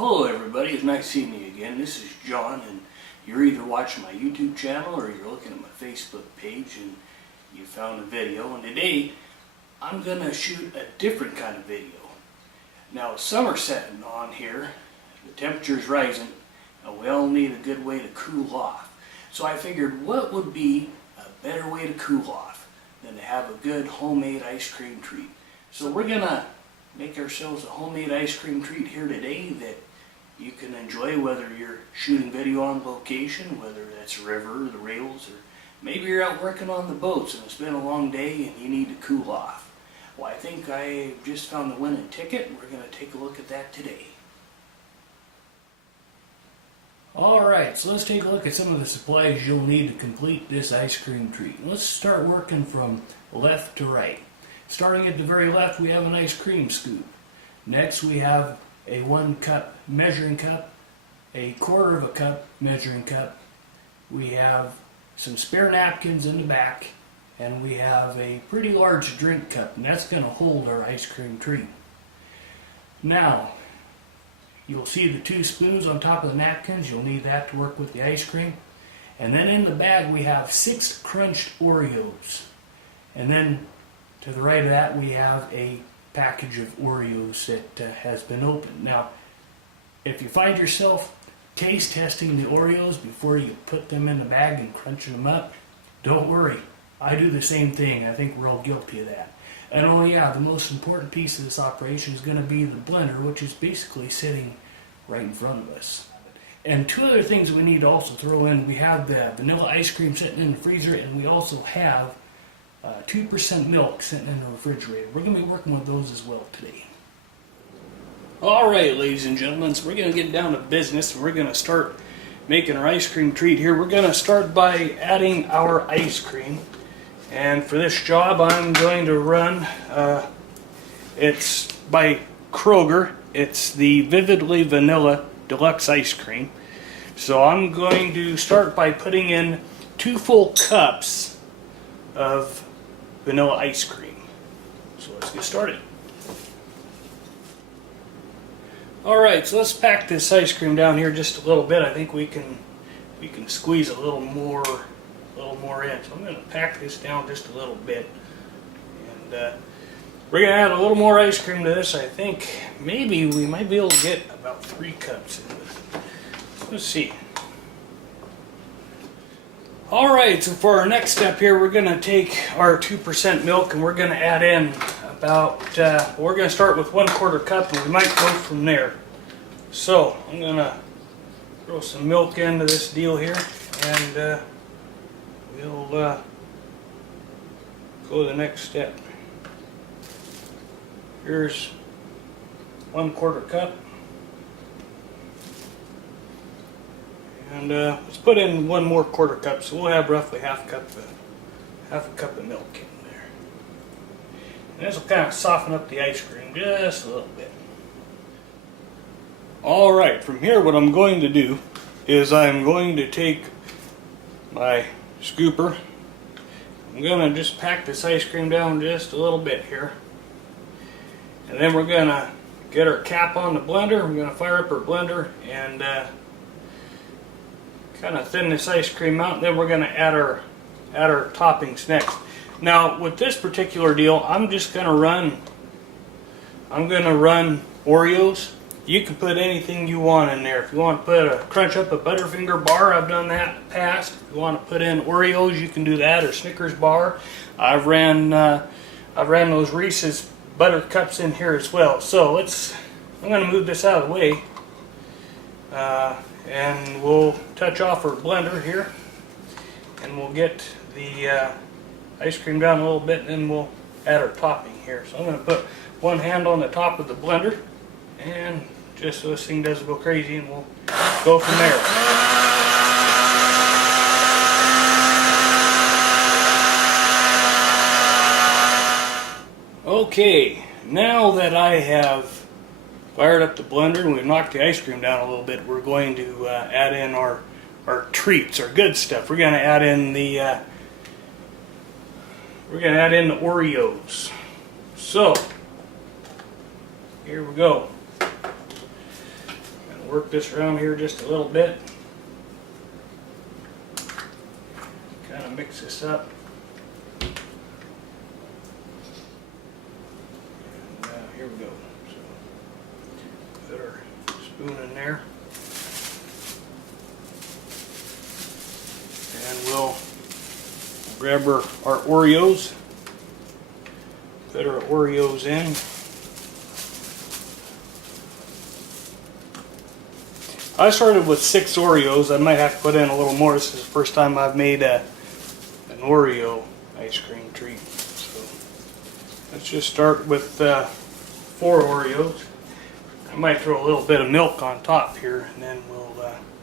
Hello everybody, it's nice seeing you again. This is John, and you're either watching my YouTube channel or you're looking at my Facebook page and you found a video. And today I'm going to shoot a different kind of video. Now summer's setting on here, the temperature's rising, and we all need a good way to cool off. So I figured, what would be a better way to cool off than to have a good homemade ice cream treat? So we're going to make ourselves a homemade ice cream treat here today that you can enjoy whether you're shooting video on location, whether that's a river or the rails, or maybe you're out working on the boats and it's been a long day and you need to cool off. Well, I think I just found the winning ticket. We're going to take a look at that today. Alright, so let's take a look at some of the supplies you'll need to complete this ice cream treat. Let's start working from left to right. Starting at the very left, we have an ice cream scoop. Next, we have a 1 cup measuring cup, a 1/4 cup measuring cup. We have some spare napkins in the back, and we have a pretty large drink cup, and that's going to hold our ice cream treat. Now, you'll see the 2 spoons on top of the napkins. You'll need that to work with the ice cream. And then in the bag, we have 6 crunched Oreos. And then to the right of that, we have a package of Oreos that has been opened. Now, if you find yourself taste testing the Oreos before you put them in the bag and crunching them up, don't worry. I do the same thing. I think we're all guilty of that. And oh yeah, the most important piece of this operation is going to be the blender, which is basically sitting right in front of us. And 2 other things we need to also throw in. We have the vanilla ice cream sitting in the freezer, and we also have 2% milk sitting in the refrigerator. We're going to be working with those as well today. Alright, ladies and gentlemen, so we're going to get down to business. We're going to start making our ice cream treat here. We're going to start by adding our ice cream. And for this job, I'm going to run, it's by Kroger. It's the Vividly Vanilla Deluxe Ice Cream. So I'm going to start by putting in 2 full cups of vanilla ice cream. So let's get started. Alright, so let's pack this ice cream down here just a little bit. I think we can squeeze a little more in. So I'm going to pack this down just a little bit. And we're going to add a little more ice cream to this. I think maybe we might be able to get about 3 cups in this. Let's see. Alright, so for our next step here, we're going to take our 2% milk and we're going to add in about, we're going to start with 1/4 cup and we might go from there. So, I'm going to throw some milk into this deal here and we'll go to the next step. Here's 1/4 cup. And let's put in 1 more 1/4 cup, so we'll have roughly half a cup of milk in there. And this will kind of soften up the ice cream just a little bit. Alright, from here what I'm going to do is I'm going to take my scooper. I'm going to just pack this ice cream down just a little bit here. And then we're going to get our cap on the blender. We're going to fire up our blender and kind of thin this ice cream out, and then we're going to add our toppings next. Now with this particular deal, I'm going to run Oreos. You can put anything you want in there. If you want to crunch up a Butterfinger bar, I've done that in the past. If you want to put in Oreos, you can do that, or Snickers bar. I've ran those Reese's butter cups in here as well. So I'm going to move this out of the way. And we'll touch off our blender here, and we'll get the ice cream down a little bit, and then we'll add our topping here. So I'm going to put one hand on the top of the blender, and just so this thing doesn't go crazy, and we'll go from there. Okay, now that I have fired up the blender and we've knocked the ice cream down a little bit, we're going to add in our treats, our good stuff. We're going to add in the Oreos. So here we go. work this around here just a little bit. Kind of mix this up. And, here we go. So, put our spoon in there. And we'll grab our Oreos. Put our Oreos in. I started with 6 Oreos. I might have to put in a little more. This is the first time I've made an Oreo ice cream treat. So let's just start with 4 Oreos. I might throw a little bit of milk on top here, and then we'll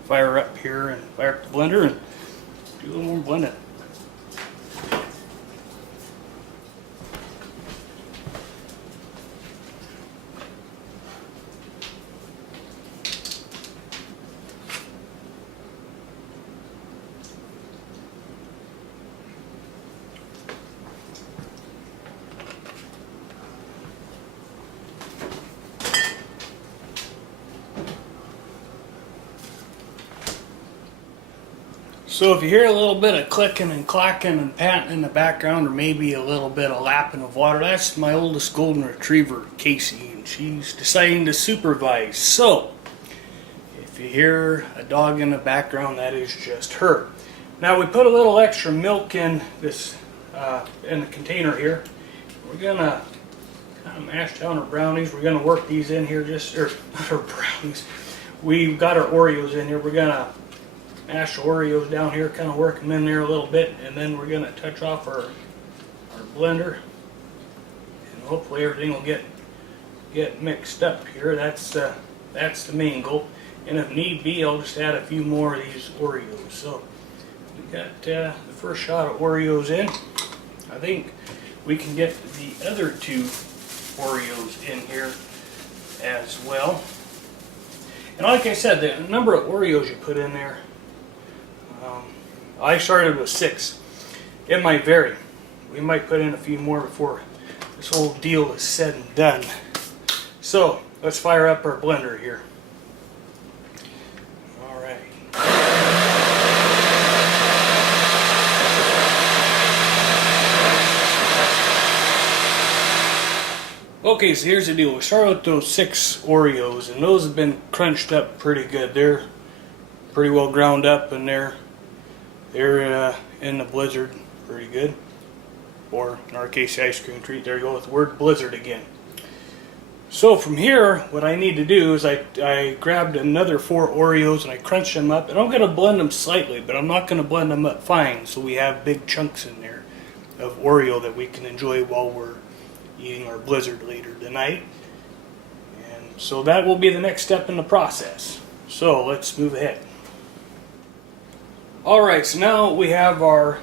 fire up here and fire up the blender and do a little more blending. So if you hear a little bit of clicking and clacking and panting in the background, or maybe a little bit of lapping of water, that's my oldest golden retriever, Casey, and she's deciding to supervise. So if you hear a dog in the background, that is just her. Now we put a little extra milk in this in the container here. We're gonna kind of mash down our brownies. We're gonna work these in here, not our brownies. We've got our Oreos in here. We're gonna mash the Oreos down here, kind of work them in there a little bit, and then we're going to touch off our blender, and hopefully everything will get mixed up here. That's the main goal. And if need be, I'll just add a few more of these Oreos. So we got the first shot of Oreos in. I think we can get the other 2 Oreos in here as well. And like I said, the number of Oreos you put in there, I started with 6. It might vary. We might put in a few more before this whole deal is said and done. So let's fire up our blender here. All right. Okay, so here's the deal. We start with those 6 Oreos, and those have been crunched up pretty good. They're pretty well ground up, and they're in the blizzard pretty good. Or in our case, ice cream treat. There you go with the word blizzard again. So from here, what I need to do is I grabbed another 4 Oreos and I crunched them up. And I'm going to blend them slightly, but I'm not going to blend them up fine. So we have big chunks in there of Oreo that we can enjoy while we're eating our blizzard later tonight. And so that will be the next step in the process. So let's move ahead. Alright, so now we have our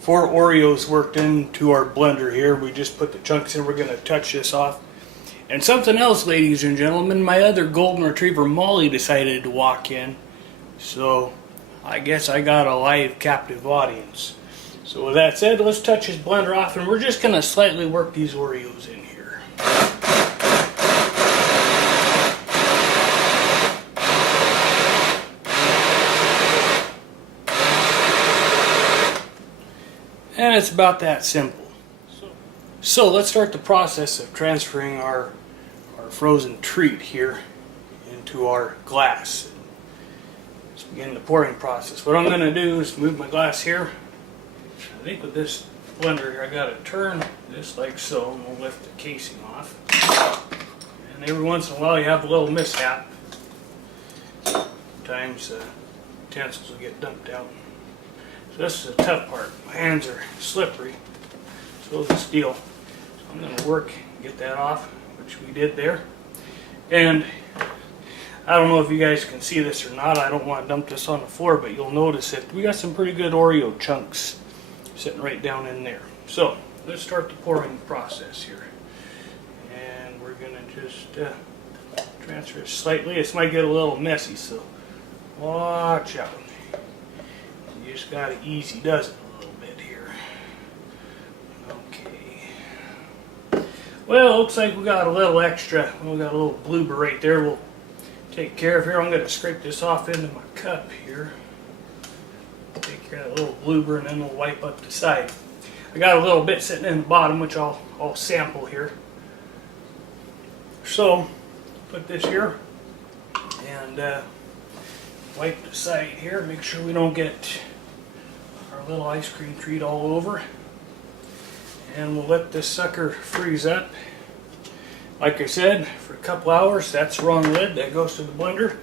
4 Oreos worked into our blender here. We just put the chunks in. We're going to touch this off. And something else, ladies and gentlemen, my other golden retriever, Molly, decided to walk in. So I guess I got a live captive audience. So with that said, let's touch this blender off, and we're just going to slightly work these Oreos in here. And it's about that simple. So let's start the process of transferring our frozen treat here into our glass. Let's begin the pouring process. What I'm going to do is move my glass here. I think with this blender here, I got to turn this like so, and we'll lift the casing off. And every once in a while you have a little mishap. Sometimes utensils will get dumped out. So this is the tough part. My hands are slippery. So is the steel. So I'm going to work, get that off, which we did there. And I don't know if you guys can see this or not. I don't want to dump this on the floor, but you'll notice that we got some pretty good Oreo chunks sitting right down in there. So let's start the pouring process here. And we're going to just transfer it slightly. This might get a little messy, so watch out. You just got to easy does it a little bit here. Okay. Well, it looks like we got a little extra. We got a little bloober right there. We'll take care of here. I'm going to scrape this off into my cup here. Take care of that little bloober, and then we'll wipe up the side. I got a little bit sitting in the bottom, which I'll sample here. So, put this here and wipe the side here. Make sure we don't get our little ice cream treat all over. And we'll let this sucker freeze up. Like I said, for a couple hours. That's the wrong lid. That goes to the blender.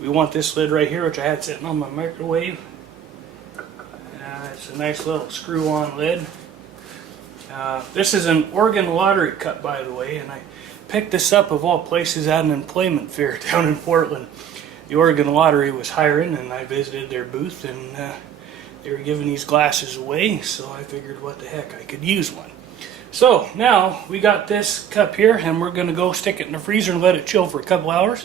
We want this lid right here, which I had sitting on my microwave. It's a nice little screw-on lid. This is an Oregon Lottery cup, by the way, and I picked this up of all places at an employment fair down in Portland. The Oregon Lottery was hiring, and I visited their booth, and they were giving these glasses away, so I figured what the heck, I could use one. So now we got this cup here, and we're going to go stick it in the freezer and let it chill for a couple hours.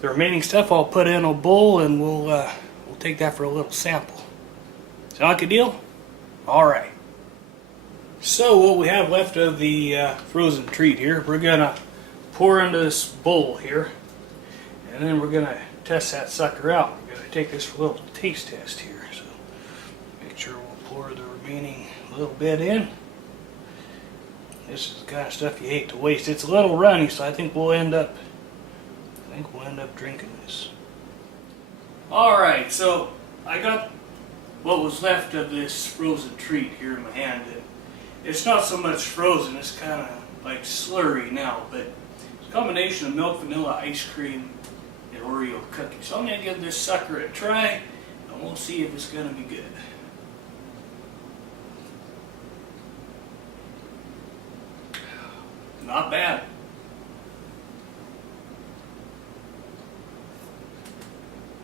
The remaining stuff I'll put in a bowl, and we'll take that for a little sample. Sound like a deal? All right. So what we have left of the frozen treat here, we're going to pour into this bowl here, and then we're going to test that sucker out. We're going to take this for a little taste test here. So make sure we'll pour the remaining little bit in. This is the kind of stuff you hate to waste. It's a little runny, so I think we'll end up drinking this. All right, so I got what was left of this frozen treat here in my hand. It's not so much frozen, it's kind of like slurry now, but it's a combination of milk, vanilla, ice cream, and Oreo cookies. So I'm going to give this sucker a try, and we'll see if it's going to be good. Not bad.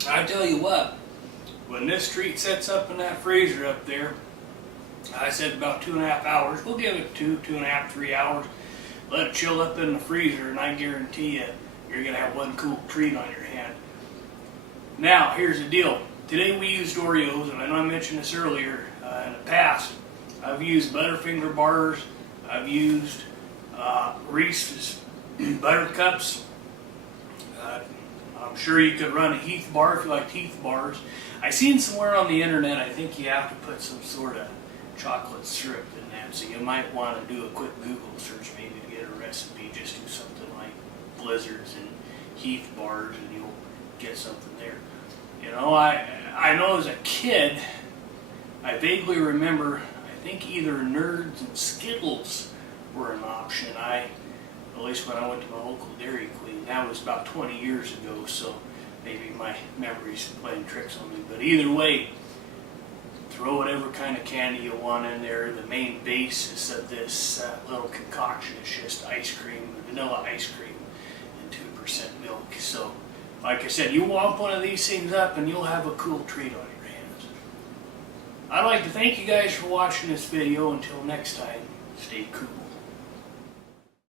I tell you what, when this treat sets up in that freezer up there, I said about 2.5 hours. We'll give it 2.5, 3 hours. Let it chill up in the freezer, and I guarantee you, you're going to have one cool treat on your hand. Now, here's the deal. Today we used Oreos, and I know I mentioned this earlier in the past. I've used Butterfinger bars. I've used Reese's Buttercups. I'm sure you could run a Heath bar if you like Heath bars. I seen somewhere on the internet, I think you have to put some sort of chocolate syrup in that, so you might want to do a quick Google search maybe to get a recipe. Just do something like Blizzards and Heath bars, and you'll get something there. You know, I know as a kid, I vaguely remember, I think either Nerds and Skittles were an option. At least when I went to my local Dairy Queen, that was about 20 years ago, so maybe my memory's playing tricks on me. But either way, throw whatever kind of candy you want in there. The main basis of this little concoction is just ice cream, vanilla ice cream, and 2% milk. So, like I said, you womp one of these things up and you'll have a cool treat on your hands. I'd like to thank you guys for watching this video. Until next time, stay cool.